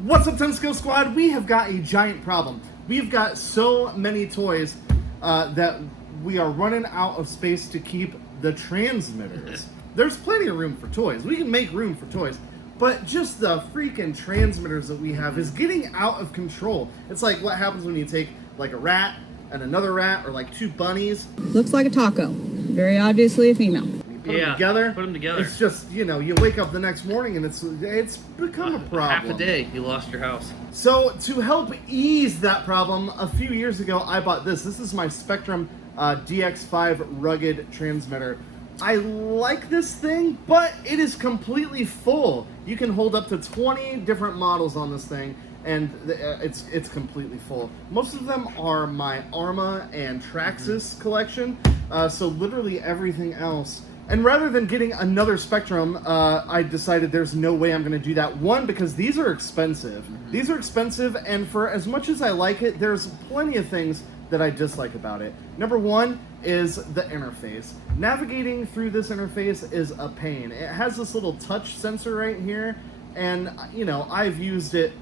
What's up, 10 Skill Squad? We have got a giant problem. We've got so many toys that we are running out of space to keep the transmitters. There's plenty of room for toys. We can make room for toys. But just the freaking transmitters that we have is getting out of control. It's like what happens when you take like a rat and another rat, or like two bunnies. Looks like a taco. Very obviously a female. Put them together. Put them together. It's just, you know, you wake up the next morning and it's become a problem. Half a day, you lost your house. So to help ease that problem, a few years ago I bought this. This is my Spectrum DX5 rugged transmitter. I like this thing, but it is completely full. You can hold up to 20 different models on this thing, and it's completely full. Most of them are my Arma and Traxxas collection, so literally everything else. And rather than getting another Spectrum, I decided there's no way I'm going to do that. One, because these are expensive. These are expensive, and for as much as I like it, there's plenty of things that I dislike about it. Number one is the interface. Navigating through this interface is a pain. It has this little touch sensor right here, and you know, I use it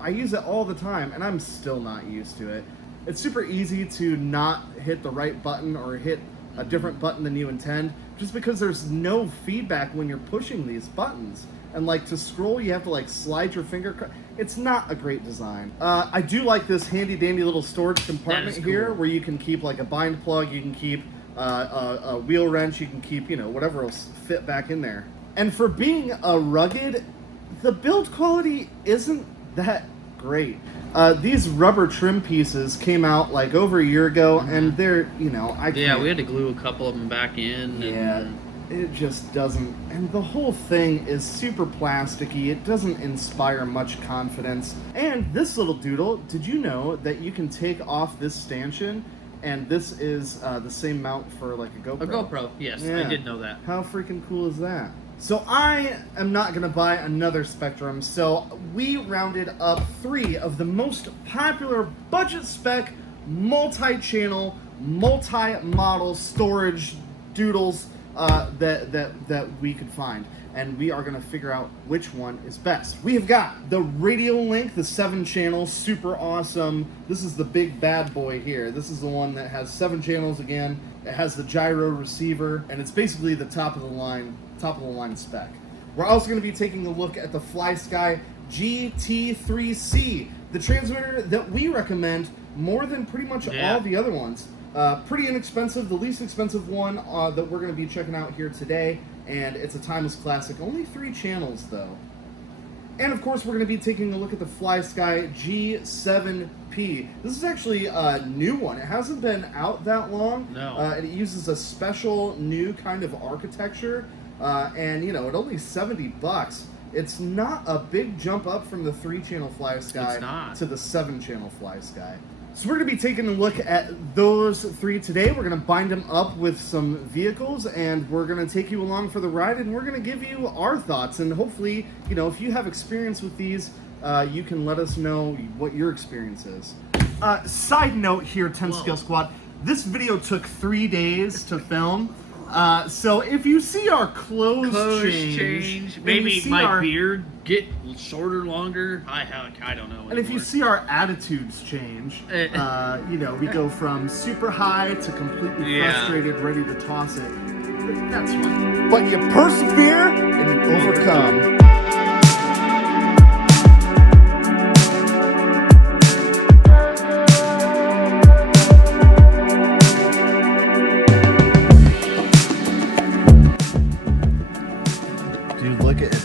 all the time, and I'm still not used to it. It's super easy to not hit the right button or hit a different button than you intend, just because there's no feedback when you're pushing these buttons. And like to scroll, you have to like slide your finger. It's not a great design. I do like this handy dandy little storage compartment here, where you can keep like a bind plug, you can keep a wheel wrench, you can keep, you know, whatever will fit back in there. And for being a rugged, the build quality isn't that great. These rubber trim pieces came out like over a year ago, and they're, you know, we had to glue a couple of them back in. And it just doesn't, and the whole thing is super plasticky. It doesn't inspire much confidence. And this little doodle, did you know that you can take off this stanchion, and this is the same mount for like a GoPro? A GoPro, yes, I did know that. How freaking cool is that? So I am not going to buy another Spectrum, so we rounded up 3 of the most popular budget-spec, multi-channel, multi-model storage doodles that we could find, and we are going to figure out which one is best. We have got the Radiolink, the 7-channel, super awesome. This is the big bad boy here. This is the one that has 7 channels again. It has the gyro receiver, and it's basically the top of the line spec. We're also going to be taking a look at the Flysky GT3C, the transmitter that we recommend more than pretty much all the other ones. Pretty inexpensive, the least expensive one that we're going to be checking out here today, and it's a timeless classic. Only 3 channels though. And of course we're going to be taking a look at the Flysky G7P. This is actually a new one. It hasn't been out that long. No. It uses a special new kind of architecture, and you know, at only $70. It's not a big jump up from the 3-channel Flysky to the 7-channel Flysky. So we're going to be taking a look at those 3 today. We're going to bind them up with some vehicles, and we're going to take you along for the ride, and we're going to give you our thoughts. And hopefully, you know, if you have experience with these, you can let us know what your experience is. Side note here, 10 Skill Squad, this video took 3 days to film. So if you see our clothes change, maybe my beard get shorter, longer, I don't know anymore. And if you see our attitudes change, you know, we go from super high to completely frustrated, ready to toss it. That's fine. But you persevere and you overcome.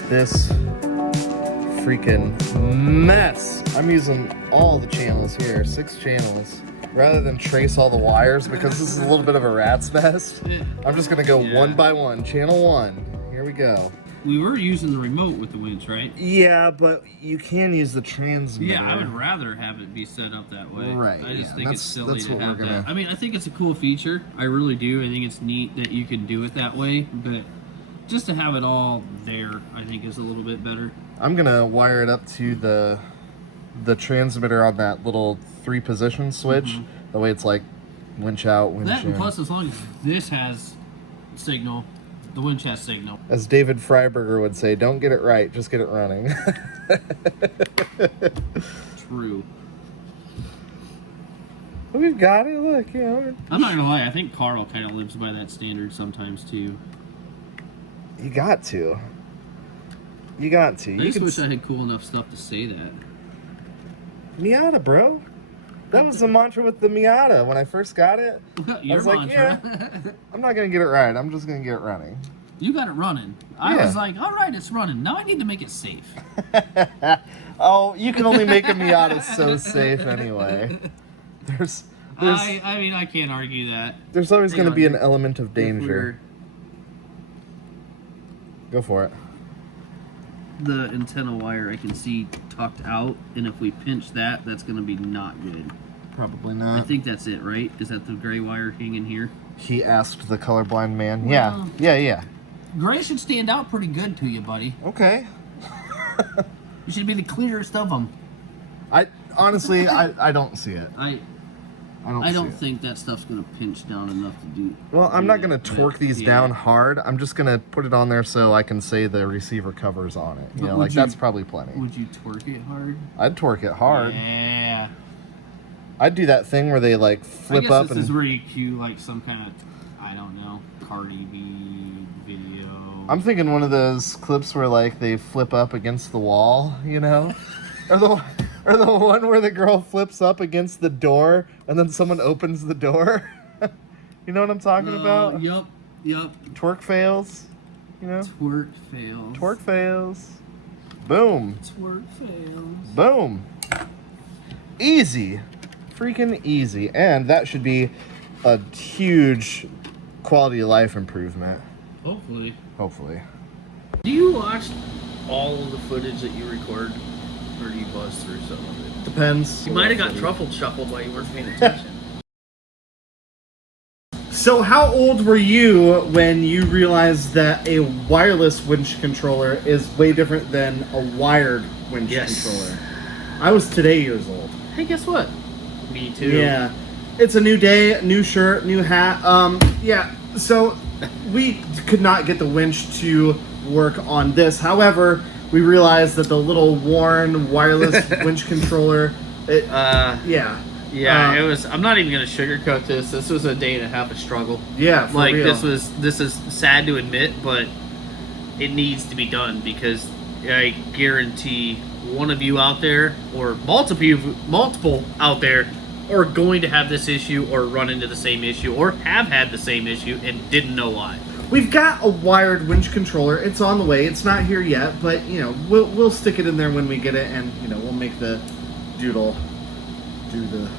This freaking mess. I'm using all the channels here, 6 channels, rather than trace all the wires, because this is a little bit of a rat's nest. I'm just gonna go one by one. Channel 1, here we go. We were using the remote with the winch, right? Yeah, but you can use the transmitter. Yeah, I would rather have it be set up that way. Right. I just think it's silly to have that. I mean, I think it's a cool feature. I really do. I think it's neat that you can do it that way, but just to have it all there, I think, is a little bit better. I'm gonna wire it up to the transmitter on that little 3-position switch. That way it's like winch out, winch in. And plus, as long as this has signal, the winch has signal. As David Freiberger would say, don't get it right, just get it running. got it. Look, you know. I'm not gonna lie. I think Carl kind of lives by that standard sometimes too. You got to. You got to. I just wish I had cool enough stuff to say that. Miata, bro. That was the mantra with the Miata when I first got it. Your I was like, yeah, I'm not gonna get it right. I'm just gonna get it running. You got it running. I was like, all right, it's running. Now I need to make it safe. Oh, you can only make a Miata so safe anyway. I mean, I can't argue that. There's always going to be an element of danger. Go for it. The antenna wire I can see tucked out, and if we pinch that, that's going to be not good. Probably not. I think that's it, right? Is that the gray wire hanging here? He asked the colorblind man. Well, yeah. Gray should stand out pretty good to you, buddy. Okay. You should be the clearest of them. Honestly, I don't see it. I don't think that stuff's gonna pinch down enough to do. Well, I'm not gonna torque these down hard. I'm just gonna put it on there so I can say the receiver cover's on it. You know, like that's probably plenty. Would you torque it hard? I'd torque it hard. Yeah. I'd do that thing where they like flip up. This is where you cue like some kind of, I don't know, Cardi B video. I'm thinking one of those clips where like they flip up against the wall, you know, or the one where the girl flips up against the door and then someone opens the door. You know what I'm talking about? Yep. Torque fails, you know? Torque fails. Boom. Torque fails. Boom. Easy. Freaking easy. And that should be a huge quality of life improvement. Hopefully. Do you watch all of the footage that you record, or do you buzz through some of it? Depends. You might have got truffle shuffled while you weren't paying attention. So how old were you when you realized that a wireless winch controller is way different than a wired winch controller? I was today years old. Hey, guess what? Me too. Yeah. It's a new day, new shirt, new hat. Yeah, so we could not get the winch to work on this. However, we realized that the little worn wireless winch controller, it was. I'm not even gonna sugarcoat this. This was a day and a half of struggle. Yeah, for real. This is sad to admit, but it needs to be done because I guarantee one of you out there or multiple out there are going to have this issue or run into the same issue or have had the same issue and didn't know why. We've got a wired winch controller. It's on the way. It's not here yet, but you know, we'll stick it in there when we get it, and you know, we'll make the doodle do the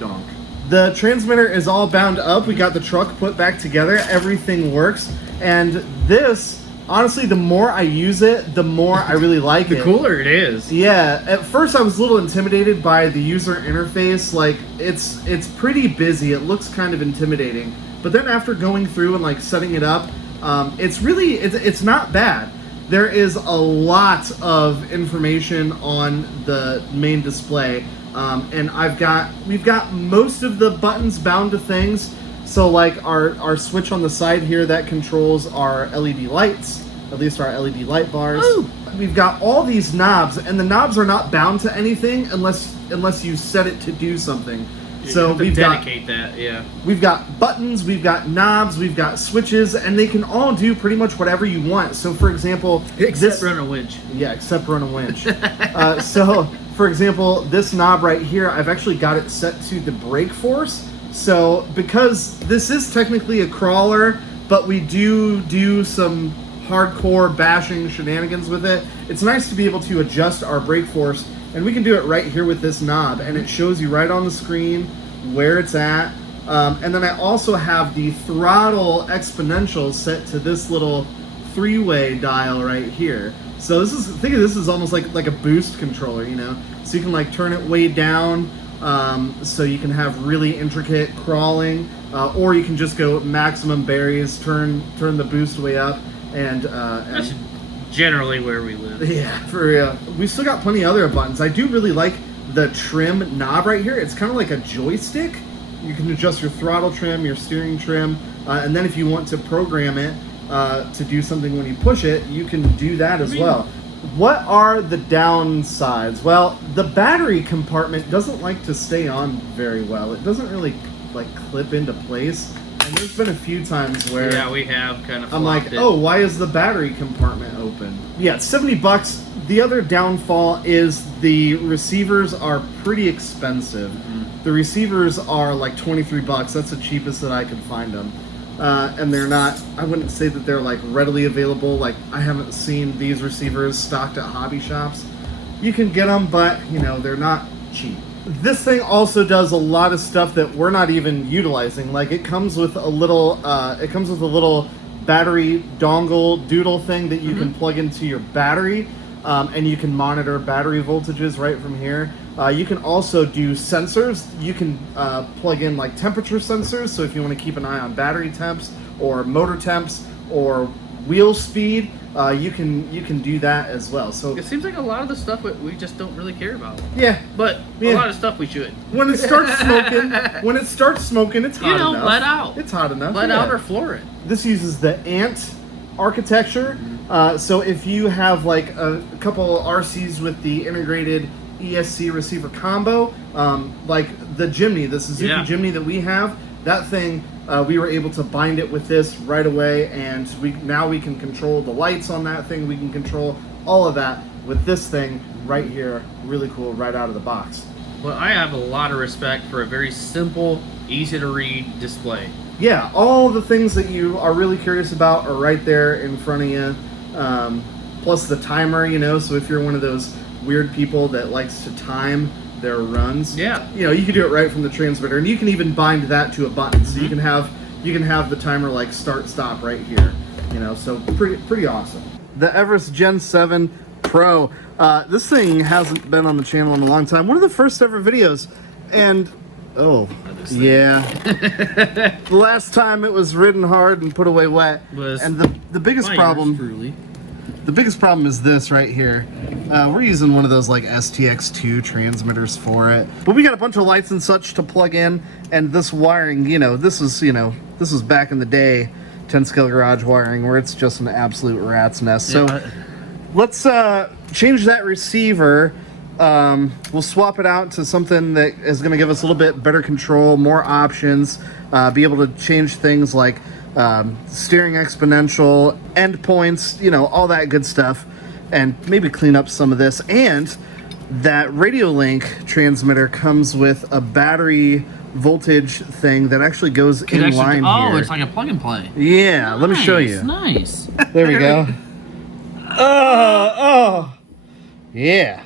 donk. The transmitter is all bound up. We got the truck put back together. Everything works, and this, honestly, the more I use it, the more I really like it. The cooler it is. Yeah. At first, I was a little intimidated by the user interface. Like, it's pretty busy. It looks kind of intimidating. But then after going through and like setting it up, it's not bad. There is a lot of information on the main display, and we've got most of the buttons bound to things. So like our switch on the side here that controls our LED lights, at least our LED light bars. Ooh. We've got all these knobs, and the knobs are not bound to anything unless you set it to do something. So we've dedicate that, yeah. We've got buttons, we've got knobs, we've got switches, and they can all do pretty much whatever you want. So for example, except run a winch. Yeah, except run a winch. So for example, this knob right here, I've actually got it set to the brake force. So because this is technically a crawler, but we do some hardcore bashing shenanigans with it, it's nice to be able to adjust our brake force. And we can do it right here with this knob, and it shows you right on the screen where it's at. And then I also have the throttle exponential set to this little three-way dial right here. So think of this as almost like a boost controller, you know? So you can like turn it way down, so you can have really intricate crawling, or you can just go maximum berries, turn the boost way up, and that's generally where we live. Yeah, for real. We still got plenty of other buttons. I do really like the trim knob right here. It's kind of like a joystick. You can adjust your throttle trim, your steering trim, and then if you want to program it to do something when you push it, you can do that as well. what are the downsides? Well, the battery compartment doesn't like to stay on very well. It doesn't really like clip into place. And there's been a few times where Yeah, we have kind of I'm like, it. oh, why is the battery compartment open? Yeah, it's $70. The other downfall is the receivers are pretty expensive. The receivers are like $23. That's the cheapest that I could find them. And they're not, I wouldn't say that they're like readily available. Like, I haven't seen these receivers stocked at hobby shops. You can get them, but you know, they're not cheap. This thing also does a lot of stuff that we're not even utilizing. Like, it comes with a little battery dongle doodle thing that you can plug into your battery, and you can monitor battery voltages right from here. You can also do sensors. You can plug in like temperature sensors, so if you want to keep an eye on battery temps or motor temps or wheel speed, you can do that as well. So it seems like a lot of the stuff we just don't really care about. Yeah, but a lot of stuff we should. When it starts smoking, it's hot enough. Let out. It's hot enough. Let out or floor it. This uses the Ant architecture. So if you have like a couple RCs with the integrated ESC receiver combo, like the Jimny, the Suzuki Jimny that we have, that thing, we were able to bind it with this right away, and now we can control the lights on that thing. We can control all of that with this thing right here. Really cool, right out of the box. Well, I have a lot of respect for a very simple, easy to read display. Yeah, all the things that you are really curious about are right there in front of you. Plus the timer, you know, so if you're one of those weird people that likes to time their runs, you know, you can do it right from the transmitter, and you can even bind that to a button, so you can have the timer like start stop right here, you know. So pretty awesome. The Everest Gen 7 Pro, this thing hasn't been on the channel in a long time. One of the first ever videos, and yeah, the last time it was ridden hard and put away wet. And the biggest problem, the biggest problem is this right here. We're using one of those like STX2 transmitters for it, but we got a bunch of lights and such to plug in, and this wiring, you know, this was back in the day, 10 scale garage wiring, where it's just an absolute rat's nest. So let's change that receiver. We'll swap it out to something that is going to give us a little bit better control, more options, be able to change things like steering exponential, endpoints, you know, all that good stuff, and maybe clean up some of this. And that Radiolink transmitter comes with a battery voltage thing that actually goes in line here. Oh, it's like a plug and play. Yeah, let me show you. Nice. There we go. Yeah.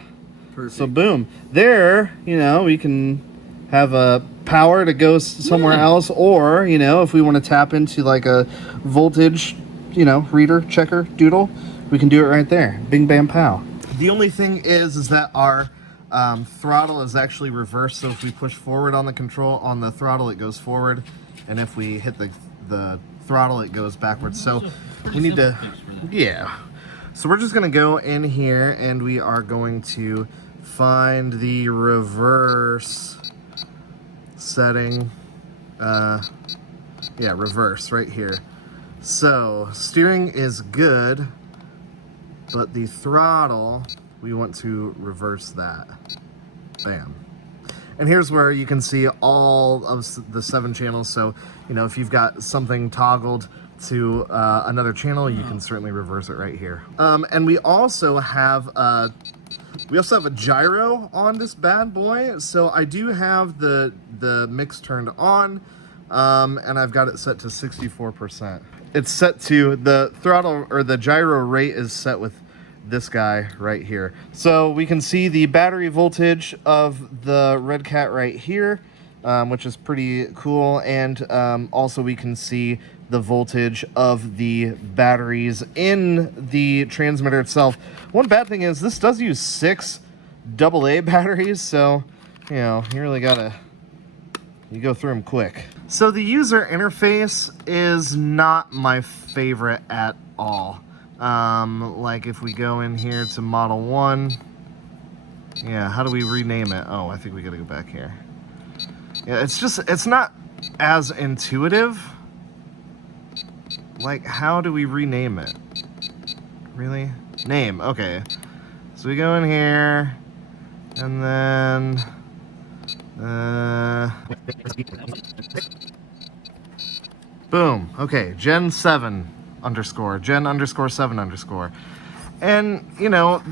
Perfect. So boom, there, you know, we can have a power to go somewhere else, or, you know, if we want to tap into like a voltage, you know, reader, checker, doodle, we can do it right there. Bing, bam, pow. The only thing is that our throttle is actually reversed. So if we push forward on the control, on the throttle, it goes forward. And if we hit the throttle, it goes backwards. So we need to, So we're just going to go in here, and we are going to find the reverse setting. Reverse right here. So steering is good, but the throttle, we want to reverse that. Bam. And here's where you can see all of the 7 channels. So, you know, if you've got something toggled to another channel, you can certainly reverse it right here. And we also have a gyro on this bad boy. So I do have the mix turned on, and I've got it set to 64%. It's set to the throttle, or the gyro rate is set with this guy right here. So we can see the battery voltage of the Redcat right here, which is pretty cool. And also we can see the voltage of the batteries in the transmitter itself. One bad thing is this does use 6 AA batteries, so, you know, you really gotta, you go through them quick. So the user interface is not my favorite at all. Like if we go in here to Model 1, how do we rename it? Oh, I think we gotta go back here. Yeah, it's not as intuitive. Like, how do we rename it? Really? Name, okay. So we go in here, and then boom. Okay, Gen 7 underscore, Gen underscore 7 underscore. And, you know,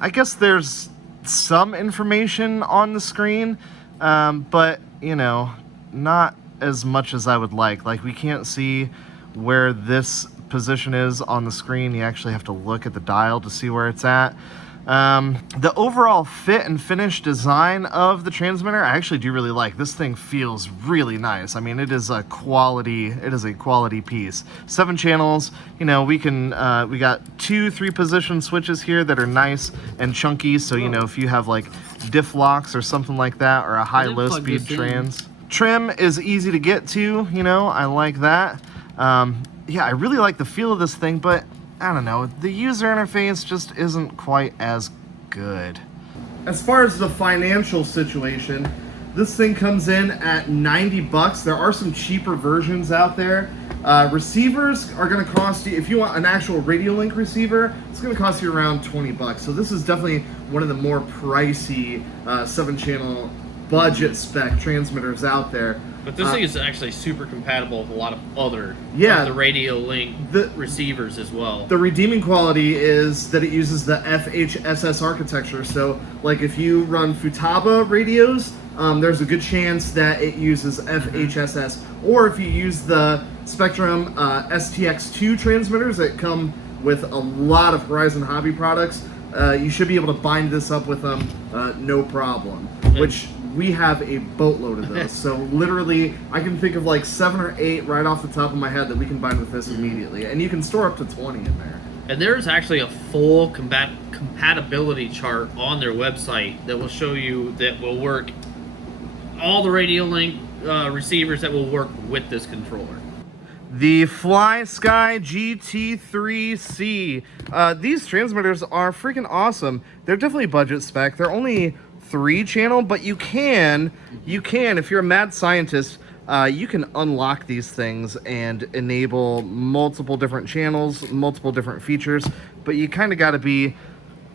I guess there's some information on the screen, but, you know, not as much as I would like. Like, we can't see where this position is on the screen. You actually have to look at the dial to see where it's at. The overall fit and finish design of the transmitter, I actually do really like. This thing feels really nice. I mean, it is a quality piece. 7 channels, you know, we got 2 3-position switches here that are nice and chunky. So, you know, if you have like diff locks or something like that, or a high-low speed trans. Trim is easy to get to, you know, I like that. Yeah, I really like the feel of this thing, but I don't know, the user interface just isn't quite as good. As far as the financial situation, this thing comes in at 90 bucks. There are some cheaper versions out there. Receivers are gonna cost you, if you want an actual Radiolink receiver, it's gonna cost you around 20 bucks. So this is definitely one of the more pricey 7-channel budget spec transmitters out there. But this thing is actually super compatible with a lot of other the Radiolink receivers as well. The redeeming quality is that it uses the FHSS architecture. So, like if you run Futaba radios, there's a good chance that it uses FHSS. Or if you use the Spectrum STX2 transmitters that come with a lot of Horizon Hobby products, you should be able to bind this up with them no problem. Which we have a boatload of those. So literally, I can think of like 7 or 8 right off the top of my head that we can bind with this immediately. And you can store up to 20 in there. And there's actually a full compatibility chart on their website that will show you that will work, all the Radiolink receivers that will work with this controller. The Flysky GT3C. These transmitters are freaking awesome. They're definitely budget spec. They're only 3-channel, but you can, if you're a mad scientist, you can unlock these things and enable multiple different channels, multiple different features, but you kind of got to be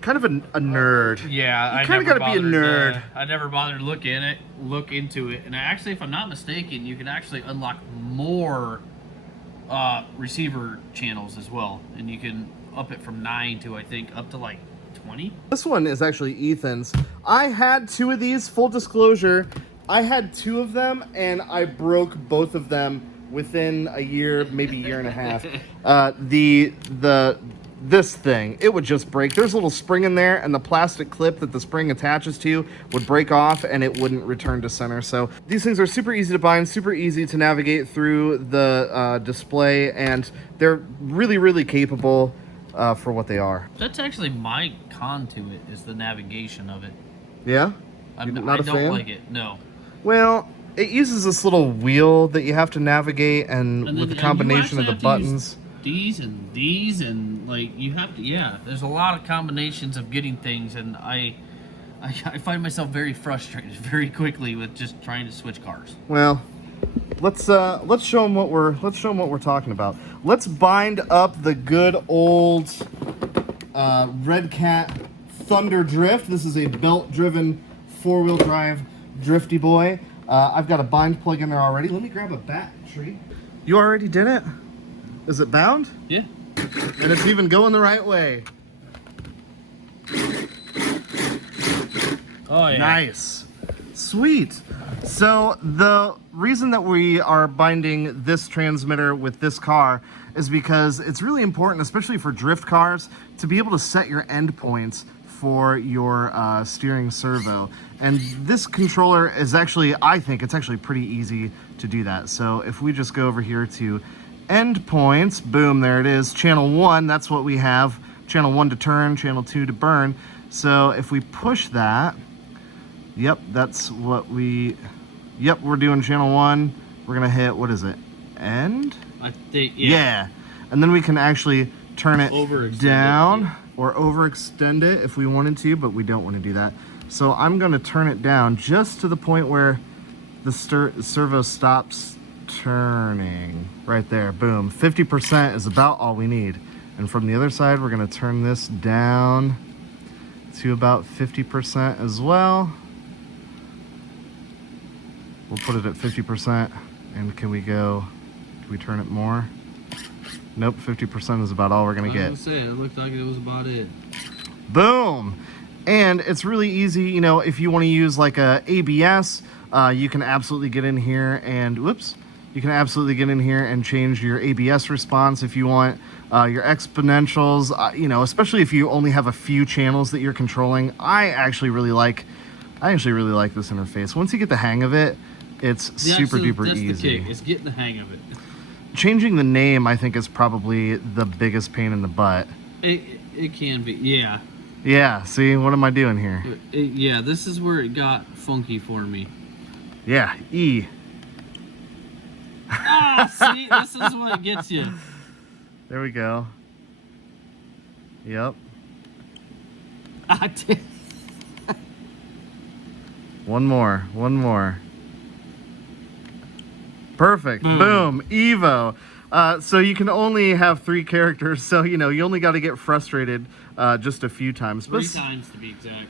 kind of a nerd. Yeah, you kind of got to be a nerd. I never bothered to look into it, and actually, if I'm not mistaken, you can actually unlock more receiver channels as well, and you can up it from 9 to, I think, up to like 20. This one is actually Ethan's. I had 2 of these, full disclosure. I had 2 of them and I broke both of them within a year, maybe year and a half. This thing, it would just break. There's a little spring in there, and the plastic clip that the spring attaches to would break off and it wouldn't return to center. So these things are super easy to bind, super easy to navigate through the display, and they're really, really capable for what they are. That's actually my con to it, is the navigation of it. Yeah? I don't like it, no. Well, it uses this little wheel that you have to navigate, and with the combination of the buttons. These and like you have to, yeah, there's a lot of combinations of getting things, and I find myself very frustrated very quickly with just trying to switch cars. Well, let's show them what we're talking about. Let's bind up the good old Redcat Thunder Drift. This is a belt-driven 4-wheel drive drifty boy. I've got a bind plug in there already. Let me grab a battery. You already did it? Is it bound? Yeah. And it's even going the right way. Oh yeah. Nice. Sweet. So the reason that we are binding this transmitter with this car is because it's really important, especially for drift cars, to be able to set your endpoints for your steering servo. And this controller is actually, I think it's actually pretty easy to do that. So if we just go over here to endpoints, boom, there it is. Channel 1, that's what we have. Channel 1 to turn, channel 2 to burn. So if we push that, yep, that's what we, yep, we're doing channel 1. We're gonna hit, what is it, end? I think, yeah. And then we can actually turn it down or overextend it if we wanted to, but we don't want to do that. So I'm gonna turn it down just to the point where the servo stops turning. Right there, boom. 50% is about all we need. And from the other side, we're gonna turn this down to about 50% as well. We'll put it at 50%. And can we turn it more? Nope, 50% is about all we're gonna get. I was gonna say, it looked like it was about it. Boom! And it's really easy, you know, if you want to use like a ABS, you can absolutely get in here and, you can absolutely get in here and change your ABS response if you want. Your exponentials, you know, especially if you only have a few channels that you're controlling. I actually really like this interface. Once you get the hang of it, it's super duper easy. That's the kick, is getting the hang of it. Changing the name, I think, is probably the biggest pain in the butt. It can be, yeah. Yeah, see, what am I doing here? Yeah, this is where it got funky for me. Yeah, E. Ah, see, this is what gets you. There we go. Yep. One more. Perfect. Boom. Evo. So you can only have 3 characters, so you know you only got to get frustrated just a few times. 3 times to be exact.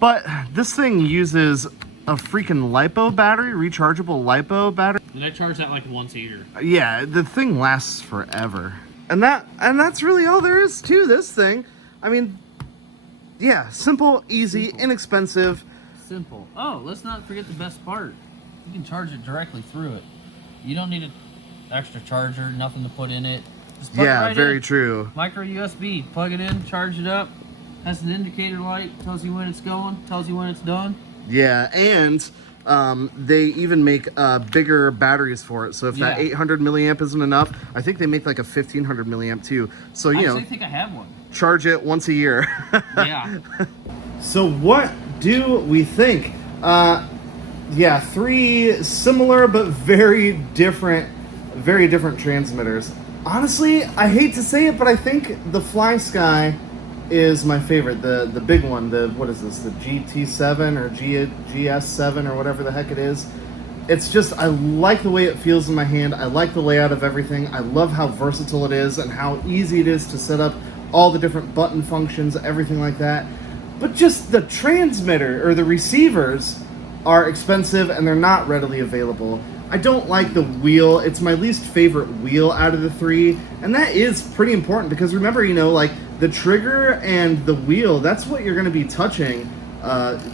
But this thing uses a freaking LiPo battery, rechargeable LiPo battery. And I charge that like once a year. Yeah, the thing lasts forever. And that's really all there is to this thing. I mean, yeah, simple, easy, inexpensive. Simple. Oh, let's not forget the best part. You can charge it directly through it. You don't need an extra charger, nothing to put in it. Just plug it right very in. true. Micro USB, plug it in, charge it up. Has an indicator light, tells you when it's going, tells you when it's done. Yeah, and they even make bigger batteries for it. So if that 800 milliamp isn't enough, I think they make like a 1500 milliamp too. So you know, I think I have one. Charge it once a year. Yeah. So what do we think? Yeah, 3 similar but very different transmitters. Honestly, I hate to say it, but I think the Flysky is my favorite. The big one, what is this? The GT7 or GS7 or whatever the heck it is. It's just, I like the way it feels in my hand. I like the layout of everything. I love how versatile it is and how easy it is to set up all the different button functions, everything like that. But just the transmitter or the receivers are expensive and they're not readily available. I don't like the wheel. It's my least favorite wheel out of the 3, and that is pretty important because remember, you know, like the trigger and the wheel, that's what you're going to be touching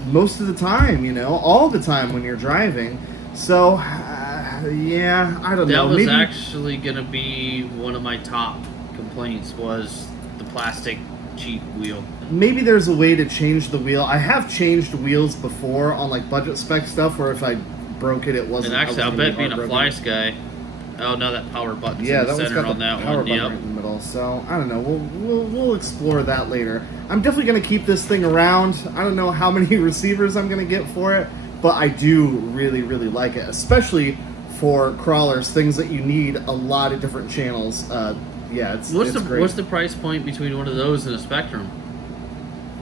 most of the time, you know, all the time when you're driving. So yeah, I don't know. That was actually going to be one of my top complaints, was the plastic cheap wheel. Maybe there's a way to change the wheel. I have changed wheels before on like budget spec stuff where if I broke it, it wasn't. And actually, I'll bet being a Flysky. Oh no, that power button's in the center on that power one. Button right in the middle. So I don't know. We'll explore that later. I'm definitely gonna keep this thing around. I don't know how many receivers I'm gonna get for it, but I do really like it, especially for crawlers, things that you need a lot of different channels. Yeah, it's great. What's the price point between one of those and a Spectrum?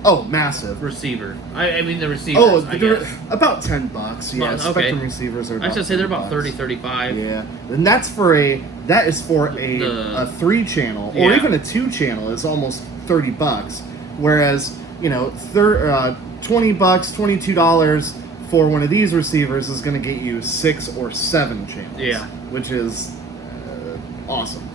Oh, massive receiver. I mean the receivers. I guess. About $10. Yeah, Spectrum receivers are. I should say they're about 30, 35. Yeah, and that is for a 3-channel or even a 2-channel is almost $30. Whereas you know, $20, $22 for one of these receivers is going to get you 6 or 7 channels. Yeah, which is awesome.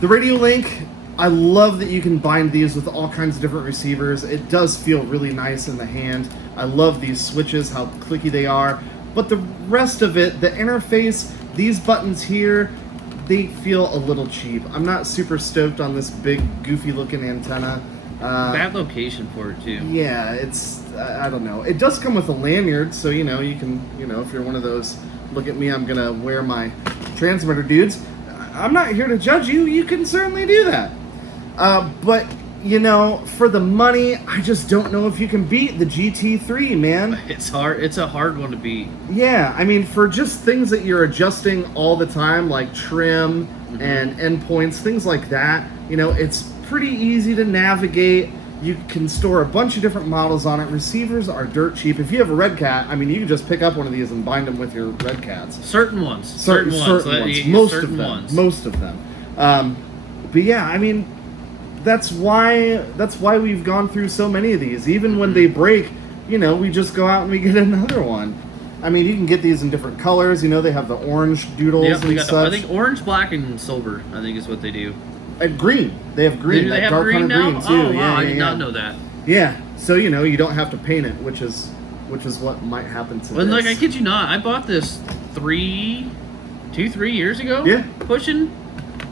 The Radiolink, I love that you can bind these with all kinds of different receivers. It does feel really nice in the hand. I love these switches, how clicky they are. But the rest of it, the interface, these buttons here, they feel a little cheap. I'm not super stoked on this big, goofy looking antenna. Bad location for it too. Yeah, it's, I don't know. It does come with a lanyard, so you know, you can, you know, if you're one of those, look at me, I'm gonna wear my transmitter dudes. I'm not here to judge you. You can certainly do that. But, you know, for the money, I just don't know if you can beat the GT3, man. It's hard. It's a hard one to beat. Yeah, I mean, for just things that you're adjusting all the time, like trim and endpoints, things like that, you know, it's pretty easy to navigate. You can store a bunch of different models on it. Receivers are dirt cheap. If you have a Redcat, I mean, you can just pick up one of these and bind them with your Redcats. Certain ones. Most of them. But yeah, I mean, that's why we've gone through so many of these. Even when they break, you know, we just go out and we get another one. I mean, you can get these in different colors. You know, they have the orange doodles Yep, and such. I think orange, black, and silver, I think is what they do. And green. They have green. Do they that have dark green hunter now? green too. Oh, wow, Yeah, I yeah, did yeah. not know that. Yeah, so you know, you don't have to paint it, which is what might happen to Well, this. like, I kid you not, I bought this 3 years ago. Yeah. Pushing.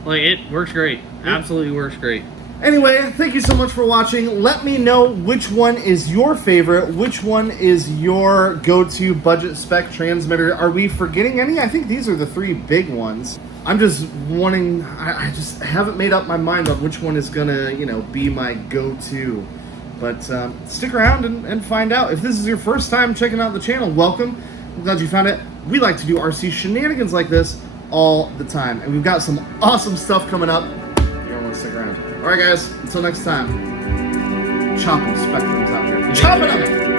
Like, it works great. Yeah. Absolutely works great. Anyway, thank you so much for watching. Let me know which one is your favorite, which one is your go-to budget spec transmitter. Are we forgetting any? I think these are the 3 big ones. I'm just wanting, I just haven't made up my mind on which one is gonna, you know, be my go-to. But stick around and find out. If this is your first time checking out the channel, welcome. I'm glad you found it. We like to do RC shenanigans like this all the time. And we've got some awesome stuff coming up. You're gonna want to stick around. All right, guys, until next time, chopping spectrums out here. Chopping them!